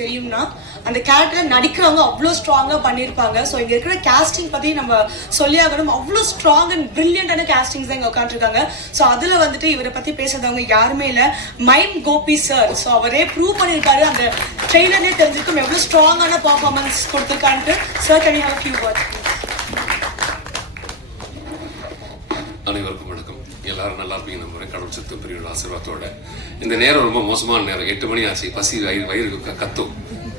தெரியும்னா அந்த கேரக்டர் நடிக்கிறவங்க அவ்வளோ ஸ்ட்ராங்காக பண்ணியிருப்பாங்க. ஸோ இங்கே இருக்கிற கேஸ்டிங் பற்றி நம்ம சொல்லி ஆகணும். அவ்வளோ ஸ்ட்ராங் அண்ட் பிரில்லியண்டான கேஸ்டிங்ஸ் தான் இங்கே உட்காந்துருக்காங்க. ஸோ அதில் வந்துட்டு இவரை பற்றி பேசுறவங்க யாருமே இல்லை, மைம் கோபி சார். ஸோ அவரே ப்ரூவ் பண்ணியிருக்காரு, அந்த ட்ரெய்லர்லேயே தெரிஞ்சிருக்கும் எவ்வளோ ஸ்ட்ராங்கான பர்ஃபார்மன்ஸ் கொடுத்துருக்கான்ட்டு. Sir can you have a few words? அனைவருக்கும் வணக்கம். எல்லாரும் நல்லா இருப்பீங்க நம்புறேன். கடவுள் சித்தம் பெரிய ஆசீர்வாதத்தோட. இந்த நேரம் ரொம்ப மோசமான நேரம். 8 மணி ஆச்சு. பசி வயிறு கத்தும்.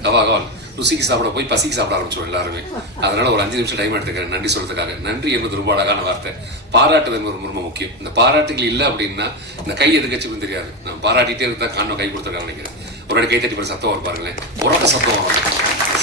கவாகவா ருசிக்கு சாப்பிட போய் பசிக்கு சாப்பிட ஆரம்பிச்சோம் எல்லாருமே. அதனால ஒரு 5 நிமிஷம் டைம் எடுத்துக்கிறேன் நன்றி சொல்றதுக்காக. நன்றி என்பது ரொம்ப அழகான வார்த்தை. பாராட்டு என்பது ரொம்ப முக்கியம். இந்த பாராட்டுகள் இல்லை அப்படின்னா இந்த கை எதுக்கச்சுக்கும் தெரியாது. நம்ம பாராட்டிட்டே இருந்தா காரணம் கை கொடுத்துருக்காங்க நினைக்கிறேன். ஒரு கை தட்டி போற சத்தம் வரும் பாருங்களேன். உறக்க சத்தம் வரும்.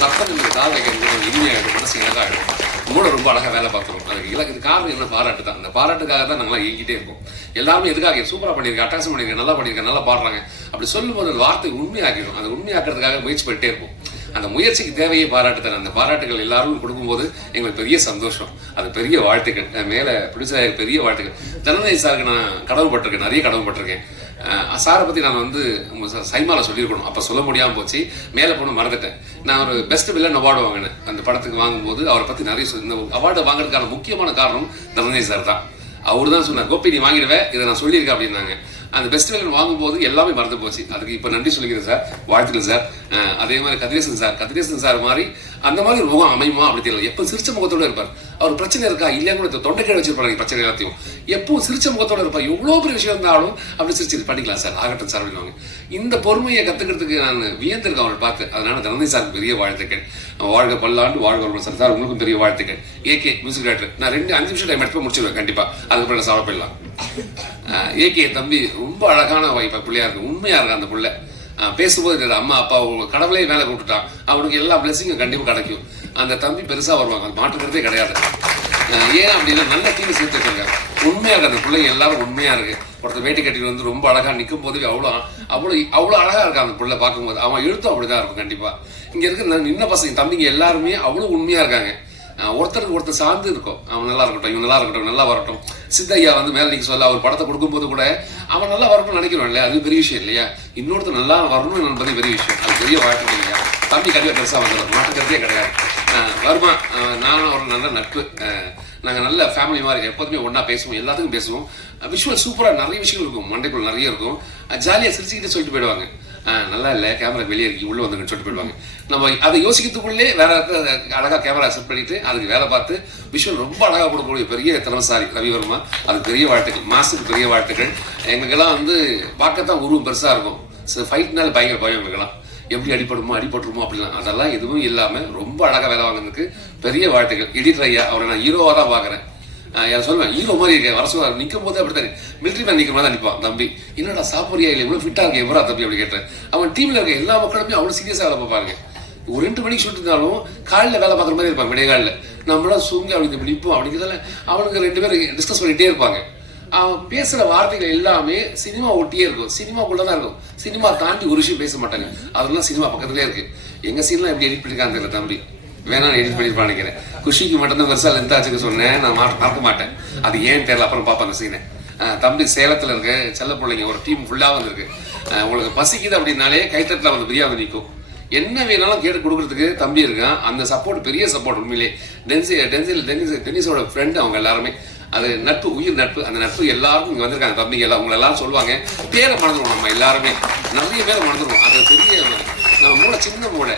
சத்தம் இந்த கால் வைக்கிறது இனிமையாயிடும், மனசு இலகாயிடும். மூளை ரொம்ப அழகா வேலை பார்த்துரும். அதுக்கு இது காரணம் என்ன? பாராட்டு தான். அந்த பாராட்டுக்காக தான் நாங்களாம் இயங்கிட்டே இருக்கோம். எல்லாருமே எதுக்காக சூப்பரா பண்ணியிருக்கேன், அட்டாசம் பண்ணியிருக்கேன், நல்லா பண்ணியிருக்கேன், நல்லா பாடுறாங்க அப்படி சொல்லும் போது வார்த்தை உண்மையாக்கிடும். அந்த உண்மையாக்குறதுக்காக முயற்சி பண்ணிட்டே இருக்கும். அந்த முயற்சிக்கு தேவையே பாராட்டு தான். அந்த பாராட்டுகள் எல்லாரும் கொடுக்கும்போது எங்களுக்கு பெரிய சந்தோஷம். அது பெரிய வாழ்த்துக்கள். மேல பிடிச்ச பெரிய வாழ்த்துக்கள். ஜனநாயக சாருக்கு நான் கடவுப்பட்டிருக்கேன், நிறைய கடவுப்பட்டிருக்கேன். சாரை பத்தி நான் வந்து சைமால சொல்லியிருக்கணும், அப்ப சொல்ல முடியாம போச்சு. மேல போன மறந்துட்டேன். நான் ஒரு பெஸ்ட் வில்லன் அவார்டு வாங்கினேன். அந்த படத்துக்கு வாங்கும்போது அவரை பத்தி நிறைய இந்த அவார்டு வாங்குறதுக்கான முக்கியமான காரணம் தனஞ்சய் சார் தான். அவரு தான் சொன்னார், கோபி நீ வாங்கிடுவேன், இதை நான் சொல்லியிருக்கேன் அப்படின்னாங்க. அந்த பெஸ்ட் வில்லன் வாங்கும்போது எல்லாமே மறந்து போச்சு. அதுக்கு இப்ப நன்றி சொல்லிக்கிறேன் சார், வாழ்த்துக்கள் சார். அதே மாதிரி கதிரேசன் சார் மாதிரி அந்த மாதிரி ஒரு முகம் அமையுமா அப்படி தெரியல. எப்போ சிரிச்ச முகத்தோட இருப்பார். அவர் பிரச்சனை இருக்கா இல்லையா கூட தொண்டைக்கீழ வச்சிருப்பாரு பிரச்சனை எல்லாத்தையும். எப்பவும் சிரிச்ச முகத்தோட இருப்பார். எவ்வளவு பெரிய விஷயம் இருந்தாலும் அப்படி சிரிச்சு பண்ணிக்கலாம் சார், ஆகட்டும் சார் அப்படின்வாங்க. இந்த பொறுமையை கத்துக்கிறதுக்கு நான் வியந்திருக்கேன் அவரை பார்த்து. அதனால தனந்தை சார் பெரிய வாழ்த்துக்கள். வாழ்க பல்லாண்டு வாழ்க சார். சார் உங்களுக்கும் பெரிய வாழ்த்துக்கள். AK music director. நான் 5 நிமிஷம் டைம் எடுத்து முடிச்சிருவேன் கண்டிப்பா. அதுக்கப்புறம் நான் சாப்பிட போயிடலாம். ஏகே தம்பி ரொம்ப அழகான வைப்பா, பிள்ளையா இருக்கு, உண்மையா இருக்கு அந்த பிள்ளை. பேசும்போது அம்மா அப்பா கடவுளே மேல கூப்பிட்டுட்டான், அவனுக்கு எல்லா பிளஸிங்கும் கண்டிப்பா கிடைக்கும். அந்த தம்பி பெருசா வருவாங்க, அது மாற்றுக்கிறதே கிடையாது. ஏன் அப்படின்னா நல்ல டீம் சேர்த்து வச்சிருக்காங்க. உண்மையா இருக்கு அந்த பிள்ளைங்க எல்லாரும், உண்மையா இருக்கு. ஒருத்தர் வேட்டி கட்டிட்டு வந்து ரொம்ப அழகா நிற்கும் போது அவ்வளவு அழகா இருக்கு அந்த பிள்ளை பார்க்கும்போது. அவன் எழுத்தும் அப்படிதான் இருக்கும் கண்டிப்பா. இங்க இருக்க நின்ன பசங்க தம்பிங்க எல்லாருமே அவ்வளவு உண்மையா இருக்காங்க. ஒருத்தருக்கு ஒருத்தர் சார்ந்து இருக்கும். அவன் நல்லா இருக்கட்டும், இவன் நல்லா இருக்கட்டும், நல்லா வரட்டும். சித்தையா வந்து மேல நீங்க சொல்ல அவர் படத்தை கொடுக்கும்போது கூட அவன் நல்லா வரணும்னு நினைக்கிறோம் இல்லையா, அது பெரிய விஷயம் இல்லையா. இன்னொருத்தர் நல்லா வரணும்னு என்பது பெரிய விஷயம், அது பெரிய வாழ்க்கை இல்லையா. தம்பி கண்டிப்பா பெருசா வந்துடும், மாற்றுக்கிறதே கிடையாது. வருமா நானும் ஒரு நல்ல நட்பு. நாங்கள் நல்ல ஃபேமிலி மாதிரி எப்போதுமே ஒன்றா பேசுவோம், எல்லாத்துக்கும் பேசுவோம். விஷுவல் சூப்பராக நிறைய விஷயங்கள் இருக்கும், மண்டைக்குள்ள நிறைய இருக்கும். ஜாலியாக சிரிச்சுக்கிட்டு சொல்லிட்டு போயிடுவாங்க, நல்லா இல்லை கேமரா வெளியே இருக்கு உள்ளே வந்துங்கன்னு சொல்லிட்டு போயிடுவாங்க. நம்ம அதை யோசிக்கிறதுக்குள்ளே வேற அழகாக கேமரா செட் பண்ணிட்டு அதுக்கு வேலை பார்த்து விஷுவல் ரொம்ப அழகாக கொடுக்கக்கூடிய பெரிய தலைமசாரி ரவிவர்மா. அது பெரிய வாழ்த்துக்கள், மாசுக்கு பெரிய வாழ்த்துக்கள். எங்களுக்கெல்லாம் வந்து பார்க்கத்தான் உருவம் பெருசாக இருக்கும். ஃபைட்னால பயங்கர பயம் எங்களுக்கெல்லாம். எப்படி அடிபட்டுருமோ அப்படிலாம் அதெல்லாம் எதுவும் இல்லாமல் ரொம்ப அழகாக வேலை வாங்கினதுக்கு பெரிய வாழ்த்துக்கள். எடிட்டர் ஐயா, அவரை நான் ஹீரோவாக தான் பார்க்குறேன். சொல்லுவேன் ஹீரோ மாதிரி இருக்கேன். வர சொல்ல நிற்கும் போது அப்படித்தான் மிலிட்ரி மேன் நிற்கிற மாதிரி தான் நிற்பான். தம்பி என்னடா சாப்பிட்றியா இல்லை இவ்வளோ ஃபிட்டாக இருக்கு எவரா தம்பி அப்படி கேட்டேன். அவன் டீமில் இருக்க எல்லா மக்களுமே அவ்வளோ சீரியஸாக வேலை பார்ப்பாங்க. ஒரு 2 மணிக்கு ஷூட் இருந்தாலும் காலையில் வேலை பார்க்குற மாதிரி இருப்பாங்க. விடைகாலில் நம்மளாம் சூங்கி அப்படி நிற்போம் அப்படிங்கிறதால அவனுக்கு 2 பேரும் டிஸ்கஸ் பண்ணிகிட்டே இருப்பாங்க. அவன் பேசுகிற வார்த்தைகள் எல்லாமே சினிமா ஒட்டியே இருக்கும், சினிமாக்குள்ளே தான் இருக்கும். சினிமா தாண்டி ஒரு விஷயம் பேச மாட்டாங்க. அதெல்லாம் சினிமா பக்கத்துலேயே இருக்கு. எங்கள் சீன்லாம் எப்படி எடிட் பண்ணியிருக்கான்னு தெரியல தம்பி, வேணா எடிட் பண்ணிருப்பான்னு நினைக்கிறேன். குஷிக்கு மட்டும்தான் பெருசா லென்த்தாச்சுக்கு சொன்னேன், நான் மறக்க மாட்டேன். அது ஏன் தெரியல, அப்புறம் பார்ப்பேன் அந்த சீனை. தம்பி சேலத்தில் இருக்க செல்ல பிள்ளைங்க ஒரு டீம் ஃபுல்லாக வந்துருக்கு. உங்களுக்கு பசிக்குது அப்படின்னாலே கைத்தட்டில் வந்து பிரியாணி நிற்கும். என்ன வேணாலும் கேட்டு கொடுக்குறதுக்கு தம்பி இருக்கான். அந்த சப்போர்ட் பெரிய சப்போர்ட் உண்மையிலே. டென்னிஸோட ஃப்ரெண்டு அவங்க எல்லாருமே. அது நட்பு, உயிர் நட்பு. அந்த நட்பு எல்லாருக்கும் இங்கே வந்திருக்காங்க தம்பிங்க எல்லாம். அவங்க எல்லாரும் சொல்லுவாங்க பேரை மறந்துடுவோம், நம்ம எல்லாருமே நிறைய பேரை மறந்துடுவோம். அது பெரிய நம்ம மூளை, சின்ன மூளை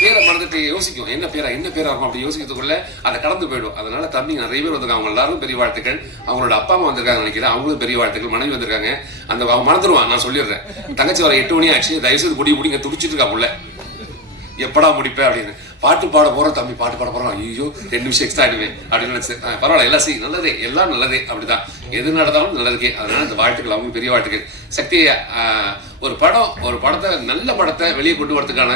பேரை மறந்துட்டு யோசிக்கும் என்ன பேரா இருக்கும் அப்படி யோசிக்கிறதுக்குள்ள அதை கடந்து போயிடும். அதனால தம்பிங்க நிறைய பேர் வந்திருக்காங்க. அவங்க எல்லாரும் பெரிய வாழ்த்துக்கள். அவங்களோட அப்பா அம்மா வந்திருக்காங்க நினைக்கிறேன், அவங்களும் பெரிய வாழ்த்துக்கள். மனைவி வந்திருக்காங்க. அந்த அவன் மறந்துடுவான், நான் சொல்லிடுறேன். தங்கச்சி வர 8 மணி ஆச்சு, தயவுசெய்து முடிங்க துடிச்சிட்டு இருக்கா உள்ள, எப்படா முடிப்பேன் அப்படின்னு. பாட்டு பாட போறோம் தம்பி, பாட்டு பாட போறோம், ஐயோ 2 நிமிஷம் எக்ஸ்ட்ரா ஆகிடுவேன் அப்படின்னு நினைச்சு பரவாயில்ல, எல்லாம் செய், நல்லதே, எல்லாம் நல்லதே, அப்படிதான் எது நடந்தாலும் நல்லதுக்கே. அதனால இந்த வாழ்த்துக்கள், அவங்க பெரிய வாழ்த்துக்கள். சக்தியை ஒரு படத்தை நல்ல படத்தை வெளியே கொண்டு வரதுக்கான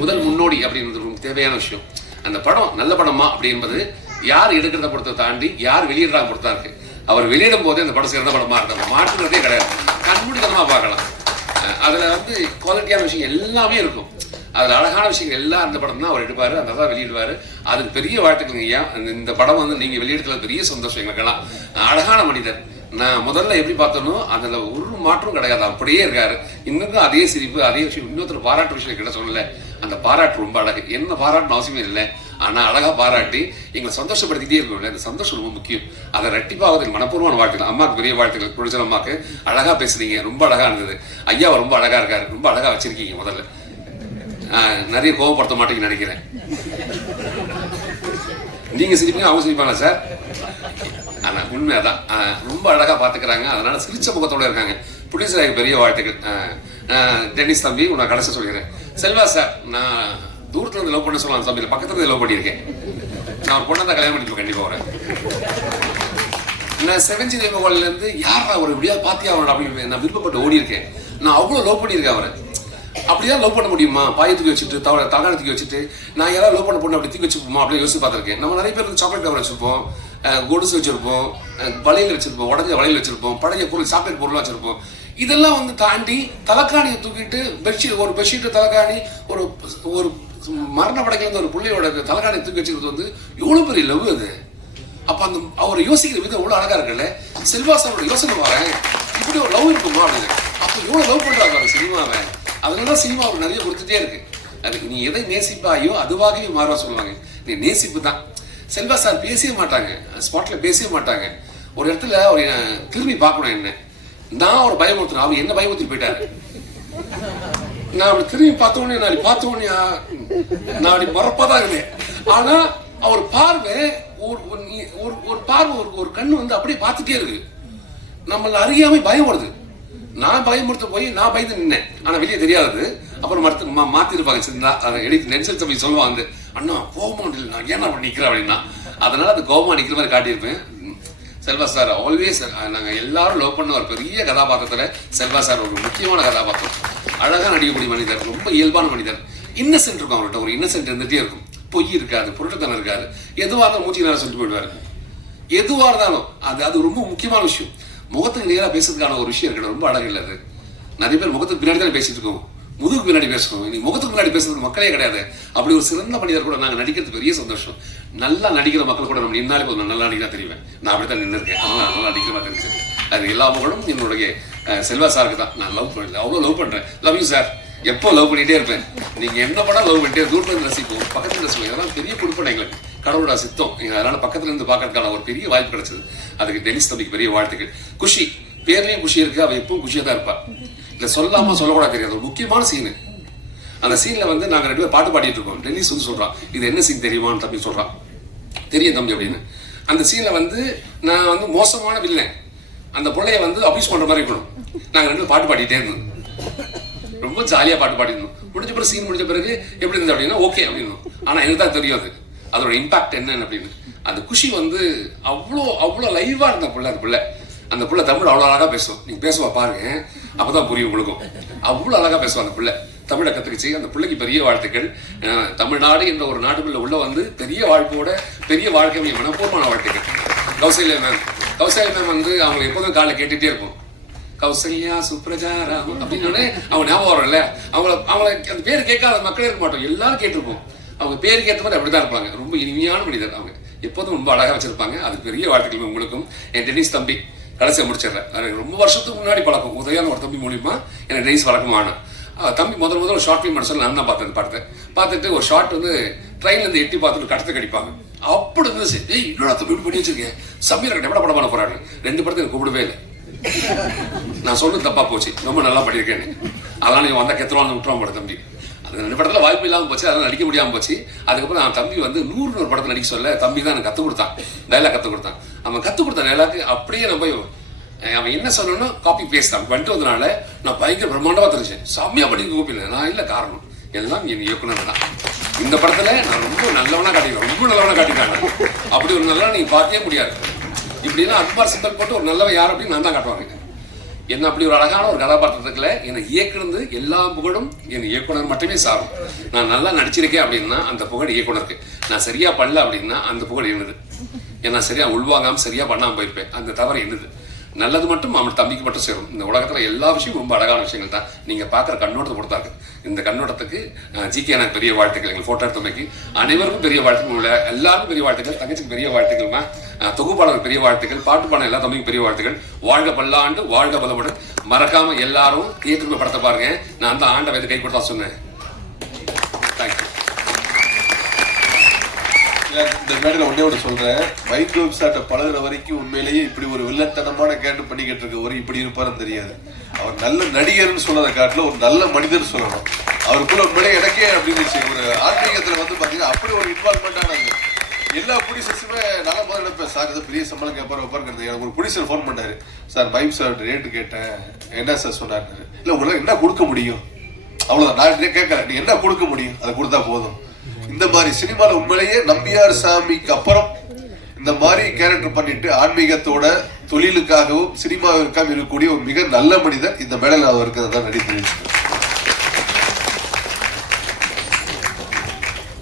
முதல் முன்னோடி அப்படின்றது தேவையான விஷயம். அந்த படம் நல்ல படமா அப்படி என்பது யார் எடுக்கிறத பொறுத்த தாண்டி யார் வெளியிடுறாங்க பொறுத்தா இருக்கு. அவர் வெளியிடும் போதே அந்த படம் சிறந்த படமா இருக்காங்க, மாற்றுறதே கிடையாது. கண்மூடித்தனமா பார்க்கலாம். அதுல வந்து குவாலிட்டியான விஷயம் எல்லாமே இருக்கும். அதுல அழகான விஷயங்கள் எல்லாம் அந்த படம் தான் அவர் எடுப்பாரு, அந்த தான் வெளியிடுவாரு. அதுக்கு பெரிய வாழ்த்துக்கள் ஐயா. இந்த படம் வந்து நீங்க வெளியிடத்துல பெரிய சந்தோஷம் எங்களுக்கெல்லாம். அழகான மனிதர். நான் முதல்ல எப்படி பார்த்தனோ அதுல ஒரு மாற்றம் கிடையாது, அப்படியே இருக்காரு. இன்னும் அதே சிரிப்பு, அதே விஷயம். இன்னொருத்தர் பாராட்டு விஷயம் கிட்ட சொல்லல, அந்த பாராட்டு ரொம்ப அழகு. என்ன பாராட்டணும் அவசியமே இல்லை, ஆனா அழகா பாராட்டி எங்களை சந்தோஷப்படுத்திட்டே இருக்கணும். அந்த சந்தோஷம் ரொம்ப முக்கியம். அதை ரெட்டிப்பாவதில் மனப்பூர்வமான வாழ்த்துக்கள். அம்மாவுக்கு பெரிய வாழ்த்துக்கள். ப்ரொடியூசர் அம்மாக்கு அழகா பேசுறீங்க, ரொம்ப அழகா இருந்தது. ஐயா ரொம்ப அழகா இருக்காரு, ரொம்ப அழகா வச்சிருக்கீங்க. முதல்ல நிறைய கோபப்படுத்த மாட்டேங்கன்னு நினைக்கிறேன். நீங்க சிரிப்பீங்க, அவங்க சிரிப்பாங்களா சார்? ஆனா உண்மையாதான் ரொம்ப அழகா பாத்துக்கிறாங்க. அதனால சிரிச்ச முகத்தோட இருக்காங்க. ப்ரொடியூசருக்கு பெரிய வாழ்த்துக்கள். டென்னிஸ் தம்பி, நான் கடைசி சொல்லிடுறேன். செல்வா சார், நான் தூரத்துல இருந்து லவ் பண்ண சொல்லலாம் தம்பி, பக்கத்துல இருந்து லவ் பண்ணியிருக்கேன். நான் ஒரு பொண்ணை தான் கல்யாணம் பண்ணிட்டு கண்டிப்பா வரேன். நான் 7G நேமகோலில இருந்து யாரா ஒரு இப்படியா பாத்தியா அவன் அப்படின்னு நான் விருப்பப்பட்டு ஓடி இருக்கேன். நான் அவ்வளவு லவ் பண்ணியிருக்கேன் அவரை. அப்படிதான் லவ் பண்ண முடியுமா? பாயத்துக்கு வச்சுட்டு தகாணத்துக்கு வச்சுட்டு நான் யாராவது லவ் பண்ண பொண்ணு அப்படி தூக்கி வச்சுப்போமா அப்படின்னு யோசிச்சு பார்த்திருக்கேன். நம்ம நிறைய பேருக்கு சாக்லேட் கவர் வச்சிருப்போம், கொலுசு வச்சிருப்போம், வளையல் வச்சிருப்போம், உடஞ்ச வளையல் வச்சிருப்போம், பழைய பொருள் சாக்லேட் பொருள் வச்சிருப்போம். இதெல்லாம் வந்து தாண்டி தலைக்காணியை தூக்கிட்டு ஒரு பெட்ஷீட் தலைக்காணி ஒரு ஒரு மரண படைக்கல இருந்து ஒரு பிள்ளையோட தலைக்காணியை தூக்கி வச்சுக்கிறது வந்து எவ்வளவு பெரிய லவ் அது. அப்ப அந்த அவர் யோசிக்கிற விதம் எவ்வளவு அழகா இருக்குல்ல. செல்வா சாரோட யோசனை வரேன், இப்படி ஒரு லவ் இருக்குமா அப்படின்னு. அப்ப எவ்வளவு லவ் பண்றாங்க அந்த சினிமாவை. அதனாலதான் சினிமா அவர் நிறைய கொடுத்துட்டே இருக்கு. அதுக்கு நீ எதை நேசிப்பாயோ அதுவாகவே மாறுவா சொல்லுவாங்க. நீ நேசிப்பு தான். செல்வா சார் பேசவே மாட்டாங்க, ஸ்பாட்ல பேசவே மாட்டாங்க. ஒரு இடத்துல ஒரு திரும்பி பார்க்கணும் என்ன, நான் ஒரு பயமுறுத்தினேன், அவர் என்ன பயமுறுத்தி போயிட்டாரு. நான் அப்படி திரும்பி பார்த்தோன்னே நான் அப்படி மறப்பாதான் இருந்தேன். ஆனா அவர் பார்வை ஒரு பார்வை ஒரு கண்ணு வந்து அப்படியே பார்த்துட்டே இருக்கு. நம்மள அறியாம பயம் வருது. நான் பயமுறுத்த போய் நான் பயந்து நின்னேன். ஆனா வெளியே தெரியாது. அப்புறம் மாத்தி இருப்பாங்க. நெரிசல் தம்பி சொல்லுவாங்க, அண்ணா கோபமா இல்லை, நான் ஏன்னா அப்படி நிக்கிறேன் அப்படின்னா. அதனால அது கோபமா நிக்கிற மாதிரி காட்டியிருப்பேன். செல்வா சார் ஆல்வேஸ் நாங்க எல்லாரும் லவ் பண்ண ஒரு பெரிய கதாபாத்திரத்துல செல்வா சார் ஒரு முக்கியமான கதாபாத்திரம். அழகா நடிக்கக்கூடிய மனிதர், ரொம்ப இயல்பான மனிதர். இன்னசென்ட் இருக்கும் அவர்கிட்ட, ஒரு இன்னசென்ட் இருந்துட்டே இருக்கும். பொய் இருக்காது, பொருட்டத்தனம் இருக்காது. எதுவா இருந்தாலும் மூச்சு நேரம் சொல்லிட்டு போயிடுவாரு. எதுவா இருந்தாலும் அது ரொம்ப முக்கியமான விஷயம். முகத்துக்கு நேராக பேசுறதுக்கான ஒரு விஷயம் இருக்கு, ரொம்ப அழகு இல்லை அது. நிறைய பேர் முகத்துக்கு பின்னாடி தான் பேசிட்டு இருக்கோம், முதுகுக்கு பின்னாடி பேசணும். நீ முகத்துக்கு முன்னாடி பேசுறதுக்கு மக்களே கிடையாது. அப்படி ஒரு சிறந்த மனிதர் கூட நாங்கள் நடிக்கிறது பெரிய சந்தோஷம். நல்லா நடிக்கிற மக்கள் கூட நம்ம நின்னாலே போதும், நல்லா நடிக்கிறா தெரியுவேன். நான் அப்படித்தான் நின்று இருக்கேன், அதனால நல்லா நடிக்கிற மாதிரி தெரிஞ்சு. அது எல்லா மகளும் என்னுடைய செல்வா சாருக்கு தான். நான் லவ் பண்ணல, அவ்வளோ லவ் பண்றேன். லவ் யூ சார், எப்போ லவ் பண்ணிட்டே இருப்பேன். நீங்க என்ன பண்ணா லவ் பண்ணிட்டே, தூரத்துல இருந்து ரசிப்போம், பக்கத்துல ரசிப்போம். இதெல்லாம் பெரிய கொடுப்பனை எங்களுக்கு, கடவுளோட சித்தம். அதனால பக்கத்துல இருந்து பார்க்கறதுக்கான ஒரு பெரிய வாய்ப்பு கிடைச்சது. அதுக்கு டெனிஸ் தம்பிக்கு பெரிய வாழ்த்துக்கள். குஷி, பேர்லயும் குஷி இருக்கு, அவ எப்பவும் குஷியா தான் இருப்பா. இல்ல சொல்லாம சொல்லக்கூட தெரியாது. ஒரு முக்கியமான சீனு, அந்த சீன்ல வந்து நாங்க 2 பேரும் பாட்டு பாடிட்டு இருக்கோம். டென்னிஸ் வந்து சொல்றான், இது என்ன சீன் தெரியுமான்னு தம்பி சொல்றான். தெரியும் தம்பி அப்படின்னு. அந்த சீன்ல வந்து நான் வந்து மோசமான வில்லன், அந்த பிள்ளைய வந்து அபியூஸ் பண்ற மாதிரி இருக்கணும். நாங்க 2 பேரும் பாட்டு பாடிட்டே இருந்தோம், ரொம்ப ஜாலியா பாட்டு பாடிருந்தோம். முடிஞ்ச பிறகு சீன் முடிஞ்ச பிறகு எப்படி இருந்தது அப்படின்னா ஓகே அப்படின்னு. ஆனா எனக்கு தான் தெரியும் அது அதோட இம்பாக்ட் என்னன்னு அப்படின்னு. அந்த குஷி வந்து அவ்வளோ லைவா இருந்த பிள்ளை. அந்த பிள்ளை தமிழ் அவ்வளோ அழகா பேசுவோம். நீங்க பேசுவா பாருங்க, அப்பதான் புரியும் உங்களுக்கும். அவ்வளோ அழகா பேசுவா அந்த பிள்ளை, தமிழை கத்துக்கிச்சு. அந்த பிள்ளைக்கு பெரிய வாழ்த்துக்கள். தமிழ்நாடு என்ற ஒரு நாட்டுக்குள்ள உள்ள வந்து பெரிய வாழ்க்கையோட பெரிய வாழ்க்கை மனப்பூர்வமான வாழ்த்துக்கள். கௌசல்யா மேம் வந்து அவங்க எப்போதும் காலைல கேட்டுட்டே இருப்போம், கௌசல்யா சுப்ரஜா ராமன் அப்படின்னு அவங்க ஞாபகம் வரும்ல. அவங்கள அந்த பேர் கேட்காத மக்களே இருக்க மாட்டோம், எல்லாரும் கேட்டிருப்போம். அவங்க பேருக்கு ஏற்ற மாதிரி அப்படிதான் இருப்பாங்க. ரொம்ப இனிமையான மனிதர் அவங்க, எப்போதும் ரொம்ப அழகா வச்சிருப்பாங்க. அதுக்கு பெரிய வாழ்த்துக்கள் உங்களுக்கும். என் டென்னிஸ் தம்பி கடைசியை முடிச்சிடுறேன். ரொம்ப வருஷத்துக்கு முன்னாடி பழக்கம், உதயான ஒரு தம்பி மூலியமா எனக்கு டென்னிஸ் வழக்கமான தம்பி. முதல் ஒரு ஷார்ட் ஃபிலிம் எடுத்து நான் தான் பார்த்துட்டு ஒரு ஷார்ட் வந்து ட்ரெயின்ல இருந்து எட்டி பார்த்துட்டு கடத்தை கடிப்பாங்க. அப்படி இருந்துச்சு, ஏய் இன்னொரு தம்பி இப்படி பண்ணி வச்சிருக்கேன், சமீர எப்படி படம் பண்ண போறாரு. 2 படத்தை கூப்பிடவே இல்லை. நான் சொன்னது தப்பா போச்சு, ரொம்ப நல்லா பண்ணியிருக்கேன்னு. அதனால நீ வந்தா கெத்துருவான்னு விட்டுருவான் தம்பி. அது 2 படத்துல வாய்ப்பு இல்லாமல் போச்சு, அதெல்லாம் நடிக்க முடியாம போச்சு. அதுக்கப்புறம் நான் தம்பி வந்து 100 படத்தை நடிக்க சொல்ல தம்பி தான் எனக்கு கற்றுக் கொடுத்தான், டைலாக் கற்றுக் கொடுத்தான். அவன் கற்றுக் கொடுத்த டைலாக் அப்படியே நான் போய் அவன் என்ன சொன்னோன்னா காப்பி பேஸ்ட் தான் பண்ணிட்டு வந்தனால நான் பயங்கர பிரம்மாண்டமா தெரிஞ்சேன். செம்மையா படிக்க கூப்பிடல நான், இல்லை காரணம் எல்லாம் என் இயக்குனர் தான். இந்த படத்துல நான் ரொம்ப நல்லவனா காட்டிக்கிறேன். அப்படி ஒரு நல்லவனா நீங்க பார்க்கவே முடியாது. இப்படி எல்லாம் அக்பார் சிம்பல் போட்டு ஒரு நல்லவன் யார் அப்படின்னு நான் தான் காட்டுவாங்க. என்ன அப்படி ஒரு அழகான ஒரு கதாபாத்திரத்துல என்னை இயக்குனது எல்லா புகழும் என் இயக்குனர் மட்டுமே சாரும். நான் நல்லா நடிச்சிருக்கேன் அப்படின்னா அந்த புகழ் இயக்குனருக்கு. நான் சரியா பண்ணல அப்படின்னா அந்த புகழ் என்னது. ஏன்னா சரியா உள்வாங்காம சரியா பண்ணாம போயிருப்பேன், அந்த தவறு என்னது. நல்லது மட்டும் அவன் தம்பிக்கு மட்டும் சேரும். இந்த உலகத்துல எல்லா விஷயமும் ரொம்ப அழகான விஷயங்கள் தான். நீங்க பாக்குற கண்ணோட்டத்தை கொடுத்தாங்க. இந்த கண்ணோட்டத்துக்கு ஜிகே எனக்கு பெரிய வாழ்த்துக்கள். எங்கள் போட்டோ எடுத்தமைக்கு அனைவருக்கும் பெரிய வாழ்த்துக்கள், எல்லாருக்கும் பெரிய வாழ்த்துக்கள். தங்கச்சிக்கு பெரிய வாழ்த்துக்கள்மா, தொகுப்பாளருக்கு பெரிய வாழ்த்துக்கள், பாட்டு பாடம் எல்லா தம்பிக்கும் பெரிய வாழ்த்துக்கள். வாழ்க பல்லாண்டு, வாழ்க பலமுடன். மறக்காம எல்லாரும் தியேட்டருக்கு படத்தை பாருங்க. நான் தான் ஆண்ட வயது கை கொடுத்தா சொன்னேன். இந்த மேடையில் ஒன்னே ஒன்று சொல்றேன். மைண்ட் கோப் சார்ட்ட பழகுற வரைக்கும் உண்மையிலேயே இப்படி ஒரு வில்லத்தனமான கேரக்டர் பண்ணிக்கிட்டு இருக்க ஒரு இப்படி இருப்பாருன்னு தெரியாது. அவர் நல்ல நடிகர்னு சொன்னதை காட்டில ஒரு நல்ல மனிதர் சொல்லணும். அவர் கூட உண்மையிலேயே எனக்கே அப்படின்னு ஒரு ஆன்மீகத்துல வந்து பாத்தீங்கன்னா அப்படி ஒரு இன்வால்மெண்ட் ஆனது. எல்லா ப்ரொடியூசர்ஸுமே நல்லா முதல்ல நினைப்பேன், சார் இது பெரிய சம்பளம் கேட்பாரு வைப்பாருங்கிறது. எனக்கு ஒரு ப்ரொடியூசர் ஃபோன் பண்ணாரு, சார் மைப் சார் ரேட்டு கேட்டேன், என்ன சார் சொன்னார். இல்லை உங்களுக்கு என்ன கொடுக்க முடியும், அவ்வளோதான். நான் கேட்கறேன், நீ என்ன கொடுக்க முடியும், அதை கொடுத்தா போதும். இந்த மாதிரி சினிமாவில் உண்மையிலேயே நம்பியார் சாமிக்கு அப்புறம் இந்த மாதிரி கேரக்டர் பண்ணிட்டு ஆன்மீகத்தோட தொழிலுக்காகவும் சினிமாவிற்காகவும் இருக்கக்கூடிய ஒரு மிக நல்ல மனிதர் இந்த மேடையில் அவர் இருக்கிறதா நடித்து.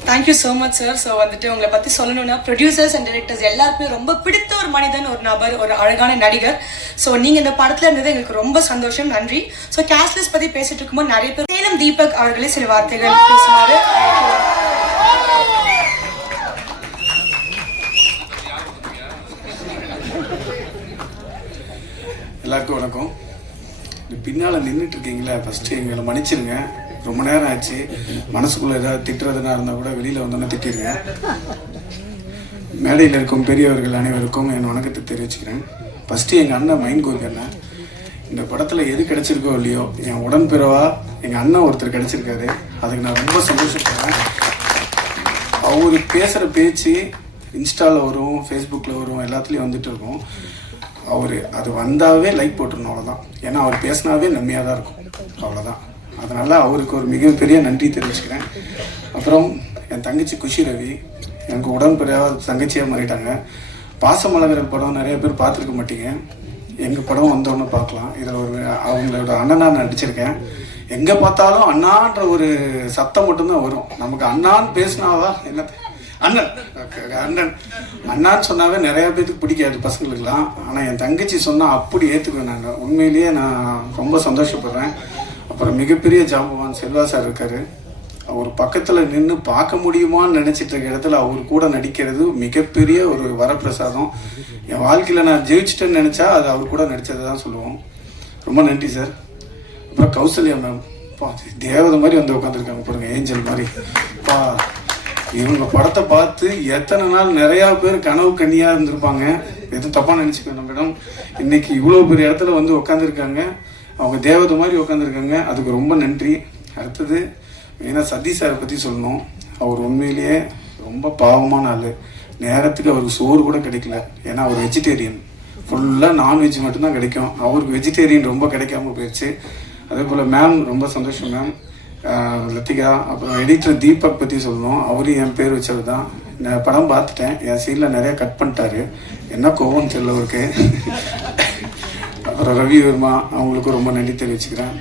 Thank you so much sir. So வந்துட்டு உங்களை பற்றி சொல்லணும்னா ப்ரொடியூசர்ஸ் அண்ட் டைரக்டர்ஸ் எல்லாருக்குமே ரொம்ப பிடித்த ஒரு மனிதன், ஒரு நபர், ஒரு அழகான நடிகர். ஸோ நீங்கள் இந்த படத்தில் இருந்தது எங்களுக்கு ரொம்ப சந்தோஷம், நன்றி. ஸோ கேஸ்ட்லெஸ் பற்றி பேசிட்டு இருக்கும்போது நிறைய பேர் சேலம் தீபக் அவர்களே சில வார்த்தைகள் பேசுவார். எல்லாருக்கும் வணக்கம். பின்னால் நின்றுட்டு இருக்கீங்களா, ஃபஸ்ட்டு எங்களை மன்னிச்சிருங்க. ரொம்ப நேரம் ஆச்சு. மனசுக்குள்ளே ஏதாவது திட்டுறதுனா இருந்தால் கூட வெளியில் வந்தோன்னே திட்டிருங்க. மேடையில் இருக்கும் பெரியவர்கள் அனைவருக்கும் என் வணக்கத்தை தெரிவிச்சுக்கிறேன். ஃபஸ்ட்டு எங்கள் அண்ணன் மைண்ட் கோபி அண்ணன், இந்த படத்தில் எது கிடைச்சிருக்கோ இல்லையோ என் உடன்பிறவா எங்கள் அண்ணன் ஒருத்தர் கிடைச்சிருக்காரு. அதுக்கு நான் ரொம்ப சந்தோஷப்படுறேன். அவர் பேசுகிற பேச்சு இன்ஸ்டாவில் வரும், ஃபேஸ்புக்கில் வரும், எல்லாத்துலேயும் வந்துட்டு இருக்கும். அவர் அது வந்தாவே லைக் போட்டுருணும், அவ்வளோதான். ஏன்னா அவர் பேசினாவே நன்மையாக தான் இருக்கும், அவ்வளோதான். அதனால் அவருக்கு ஒரு மிகப்பெரிய நன்றி தெரிவிச்சுக்கிறேன். அப்புறம் என் தங்கச்சி குஷி ரவி எனக்கு உடன்பிறவா தங்கச்சியாக மாறிட்டாங்க. பாசமலர்கள் படம் நிறைய பேர் பார்த்துருக்க மாட்டீங்க, எங்கள் படம் வந்தோன்னு பார்க்கலாம். இதில் ஒரு அவங்களோட அண்ணனாக நடிச்சிருக்கேன். எங்கே பார்த்தாலும் அண்ணான்ற ஒரு சத்தம் மட்டும்தான் வரும். நமக்கு அண்ணான்னு பேசினாவா என்ன அண்ணன் அண்ணன் அண்ணான்னு சொன்னாவே நிறைய பேருக்கு பிடிக்காது பசங்களுக்குலாம். ஆனால் என் தங்கச்சி சொன்னால் அப்படி ஏற்றுக்குவேன். நாங்கள் உண்மையிலேயே நான் ரொம்ப சந்தோஷப்படுறேன். அப்புறம் மிகப்பெரிய ஜாம்பவான் செல்வா சார் இருக்காரு. அவர் பக்கத்தில் நின்று பார்க்க முடியுமான்னு நினச்சிட்டு இருக்க இடத்துல அவர் கூட நடிக்கிறது மிகப்பெரிய ஒரு வரப்பிரசாதம். என் வாழ்க்கையில் நான் ஜெயிச்சிட்டேன்னு நினச்சா அது அவர் கூட நடித்ததை தான் சொல்லுவோம். ரொம்ப நன்றி சார். அப்புறம் கௌசல்யா மேம், தேவதை மாதிரி வந்து உட்காந்துருக்காங்க பாருங்க, ஏஞ்சல் மாதிரி. இவங்க படத்தை பார்த்து எத்தனை நாள் நிறையா பேர் கனவு கண்ணியாக இருந்திருப்பாங்க. எதுவும் தப்பாக நினச்சிக்கணும் மேடம், இன்னைக்கு இவ்வளோ பெரிய இடத்துல வந்து உட்காந்துருக்காங்க. அவங்க தேவதை மாதிரி உட்காந்துருக்காங்க, அதுக்கு ரொம்ப நன்றி. அடுத்தது மெயினாக சதீஷ் சாரை பற்றி சொல்லணும். அவர் உண்மையிலேயே ரொம்ப பாவமான ஆள். நேரத்துக்கு அவருக்கு சோறு கூட கிடைக்கல. ஏன்னா அவர் வெஜிடேரியன், ஃபுல்லாக நான்வெஜ் மட்டும்தான் கிடைக்கும். அவருக்கு வெஜிடேரியன் ரொம்ப கிடைக்காம போயிடுச்சு. அதே போல் மேம் ரொம்ப சந்தோஷம் மேம், லத்திகா. அப்புறம் எடிட்டர் தீபக் பற்றி சொல்லணும். அவரும் என் பேர் வச்சவர் தான். நான் படம் பார்த்துட்டேன், என் சீனில் நிறையா கட் பண்ணிட்டாரு. என்ன கோவம் தெரியல அவருக்கு. அப்புறம் ரவி வர்மா, அவங்களுக்கும் ரொம்ப நன்றி தெரிவிச்சுக்கிறேன்.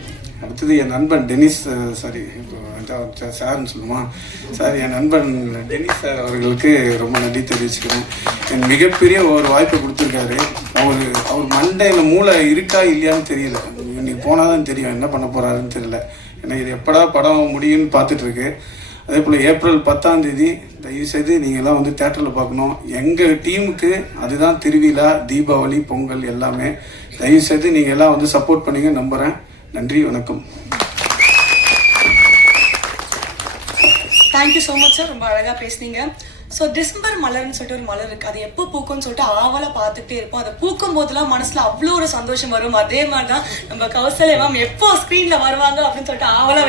அடுத்தது என் நண்பன் டெனிஸ், சாரி சார்ன்னு சொல்லுமா சார், என் நண்பன் டெனிஸ் சார் அவர்களுக்கு ரொம்ப நன்றி தெரிவிச்சுக்கிறேன். என் மிகப்பெரிய ஒரு வாய்ப்பை கொடுத்துருக்காரு. அவர் மண்டையில் மூளை இருக்கா இல்லையான்னு தெரியல. இன்னைக்கு போனால் தான் தெரியும் என்ன பண்ண போகிறாருன்னு தெரியல. ஏன்னா இது எப்படா படம் முடியும்னு பார்த்துட்ருக்கு. அதே போல் ஏப்ரல் 10ஆம் தேதி தயவுசெய்து நீங்கள்லாம் வந்து தேட்டரில் பார்க்கணும். எங்கள் டீமுக்கு அதுதான் திருவிழா, தீபாவளி, பொங்கல் எல்லாமே. தயவுசெய்து நீங்கள் எல்லாம் வந்து சப்போர்ட் பண்ணிங்க நம்புகிறேன். நன்றி, வணக்கம். தேங்க்யூ ஸோ மச் சார், ரொம்ப அழகாக பேசுனீங்க. ஸோ டிசம்பர் மலர்னு சொல்லிட்டு ஒரு மலர் இருக்குது, அது எப்போ பூக்கும்னு சொல்லிட்டு ஆவலை பார்த்துட்டே இருப்போம். அதை பூக்கும் போதெல்லாம் மனசில் அவ்வளோ ஒரு சந்தோஷம் வரும். அதே மாதிரி தான் நம்ம கௌசல்யா மேம் எப்போ ஸ்க்ரீனில் வருவாங்க அப்படின்னு சொல்லிட்டு ஆவலை